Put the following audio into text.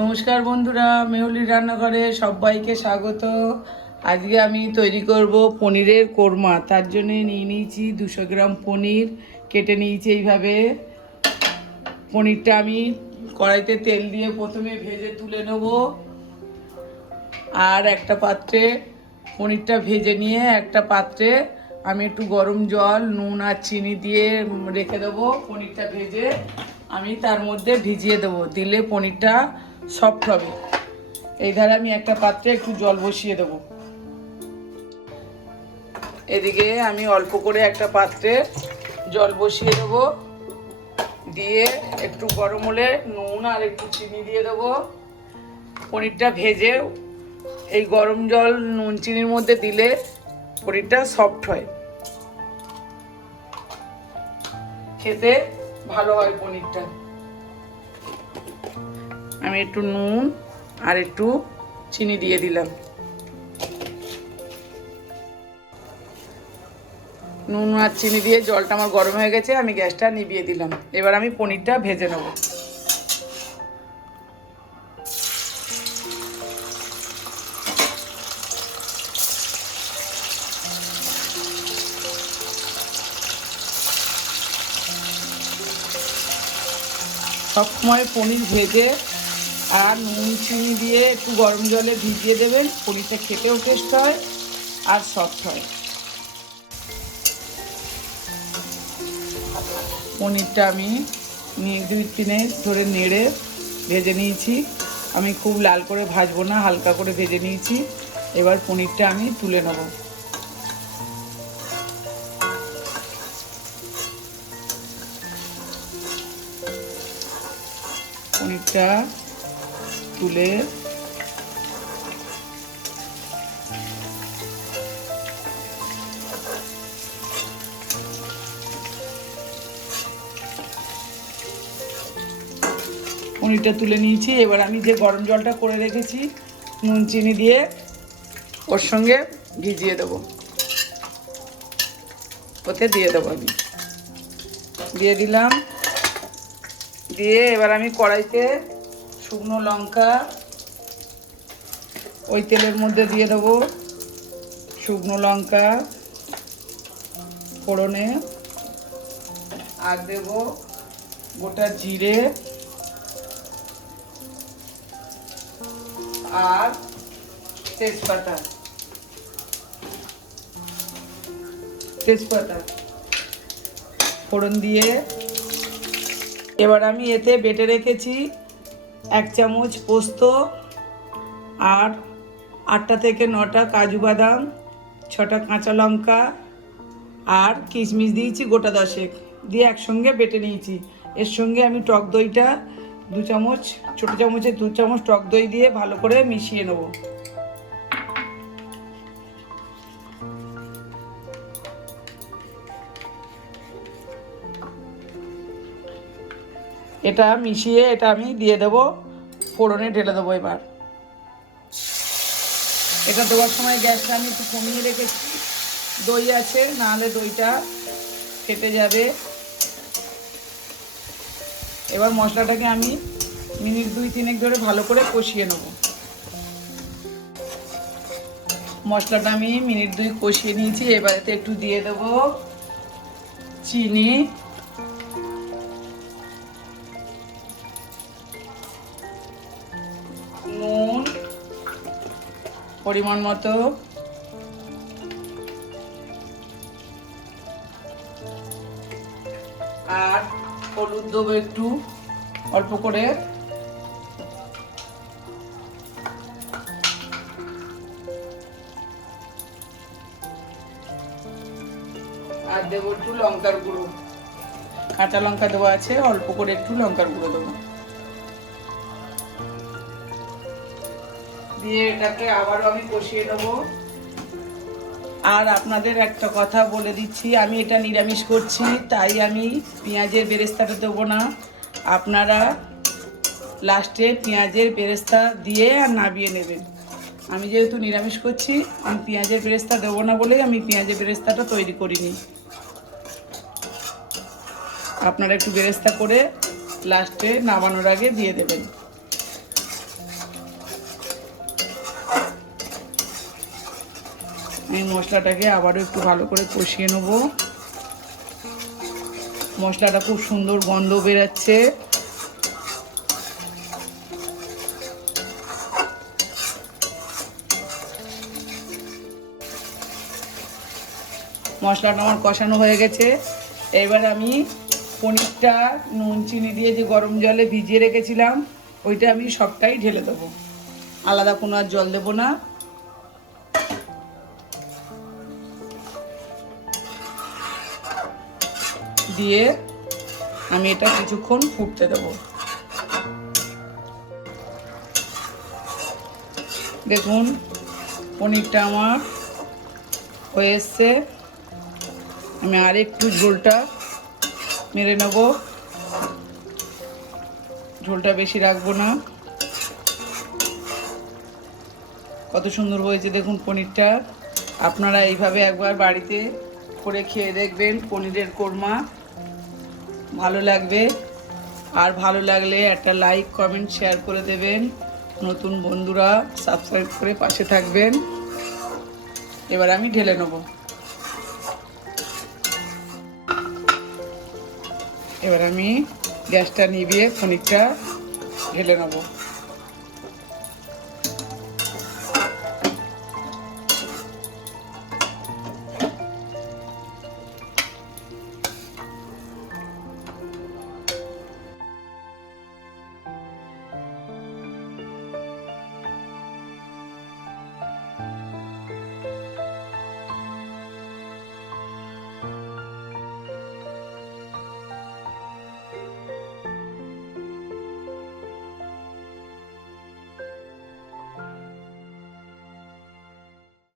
নমস্কার বন্ধুরা, মেহুলির রান্নাঘরে সবাইকে স্বাগত। আজকে আমি তৈরি করব পনিরের কোরমা। তার জন্য নিয়ে নিয়েছি 200 গ্রাম পনির, কেটে নিয়েছি এইভাবে। পনিরটা আমি কড়াইতে তেল দিয়ে প্রথমে ভেজে তুলে নেব। আর একটা পাত্রে পনিরটা ভেজে নিয়ে একটা পাত্রে আমি একটু গরম জল, নুন আর চিনি দিয়ে রেখে দেবো। পনিরটা ভেজে আমি তার মধ্যে ভিজিয়ে দেবো, দিলে পনিরটা সফট হবে। এই ধারে আমি একটা পাত্রে একটু জল বসিয়ে দেবো। এদিকে আমি অল্প করে একটা পাত্রে জল বসিয়ে দেবো, দিয়ে একটু গরম হলে নুন আর একটু চিনি দিয়ে দেবো। পনিরটা ভেজে এই গরম জল নুন চিনির মধ্যে দিলে পনিরটা সফট হয়, খেতে ভালো হয় পনিরটা। আমি একটু নুন আর একটু চিনি দিয়ে দিলাম। নুন আর চিনি দিয়ে জলটা আমার গরম হয়ে গেছে, আমি গ্যাসটা নিভিয়ে দিলাম। এবার আমি পনিরটা ভেজে নেব। সবসময় পনির ভেজে আর নুন চিনি দিয়ে একটু গরম জলে ভিজিয়ে দেবেন, পনিরটা খেতেও টেস্ট হয় আর সফট হয়। পনিরটা আমি দুই তিনে ধরে নেড়ে ভেজে নিয়েছি। আমি খুব লাল করে ভাজবো না, হালকা করে ভেজে নিয়েছি। এবার পনিরটা আমি তুলে নেব। পনিরটা তুলে নিয়েছি। এবার আমি যে গরম জলটা করে রেখেছি নুন চিনি দিয়ে ওর সঙ্গে ভিজিয়ে দেবো, ওতে দিয়ে দেবো। আমি দিয়ে দিলাম। দিয়ে এবার আমি কড়াইতে শুকনো লঙ্কা ওই তেলের মধ্যে দিয়ে দেবো। শুকনো লঙ্কা ফোড়নে, আর দেব গোটা জিরে আর তেজপাতা ফোড়ন দিয়ে এবার আমি এতে বেটে রেখেছি 1 চামচ পোস্ত আর 8টা থেকে 9টা কাজু বাদাম, 6টা কাঁচা লঙ্কা আর কিশমিশ দিয়েছি গোটা 10 দিয়ে একসঙ্গে বেটে নিয়েছি। এর সঙ্গে আমি টক দইটা 2 চামচ, ছোটো চামচে 2 চামচ টক দই দিয়ে ভালো করে মিশিয়ে নেব। এটা মিশিয়ে এটা আমি দিয়ে দেবো, ফোড়নে ঢেলে দেবো। এবার এটা দেওয়ার সময় গ্যাসটা আমি একটু কমিয়ে রেখেছি, দই আছে, নাহলে দইটা ফেটে যাবে। এবার মশলাটাকে আমি মিনিট 2-3 ধরে ভালো করে কষিয়ে নেব। মশলাটা আমি মিনিট 2 কষিয়ে নিয়েছি। এবার এতে একটু দিয়ে দেবো চিনি, নুন পরিমাণ মতো, আর হলুদ দেবো একটু অল্প করে, আর দেবো একটু লঙ্কার গুঁড়ো। কাঁচা লঙ্কা দেওয়া আছে, অল্প করে একটু লঙ্কার গুঁড়ো দেবো। দিয়ে এটাকে আবারও আমি কষিয়ে নেবো। আর আপনাদের একটা কথা বলে দিচ্ছি, আমি এটা নিরামিষ করছি, তাই আমি পেঁয়াজের বেরেস্তাটা দেবো না। আপনারা লাস্টে পেঁয়াজের বেরেস্তা দিয়ে আর নামিয়ে নেবেন। আমি যেহেতু নিরামিষ করছি, আমি পেঁয়াজের বেরেস্তা দেবো না বলেই আমি পেঁয়াজের বেরেস্তাটা তৈরি করিনি। আপনারা একটু বেরেস্তা করে লাস্টে নামানোর আগে দিয়ে দেবেন। আমি মশলাটাকে আবারও একটু ভালো করে কষিয়ে নেব। মশলাটা খুব সুন্দর গন্ধ বেরাচ্ছে। মশলাটা আমার কষানো হয়ে গেছে। এবার আমি পনিরটা নুন চিনি দিয়ে যে গরম জলে ভিজিয়ে রেখেছিলাম ওইটা আমি সবটাই ঢেলে দেবো, আলাদা কোনো আর জল দেবো না। দিয়ে আমি এটা কিছুক্ষণ ফুটতে দেবো। দেখুন পনিরটা আমার হয়ে এসছে। আমি আর একটু ঝোলটা মেরে নেব, ঝোলটা বেশি রাখবো না। কত সুন্দর হয়েছে দেখুন পনিরটা। আপনারা এইভাবে একবার বাড়িতে করে খেয়ে দেখবেন পনিরের কোরমা, ভালো লাগবে। আর ভালো লাগলে একটা লাইক কমেন্ট শেয়ার করে দেবেন। নতুন বন্ধুরা সাবস্ক্রাইব করে পাশে থাকবেন। এবার আমি ঢেলে নেব। এবার আমি গ্যাসটা নিভিয়ে পনিরটা ঢেলে নেব।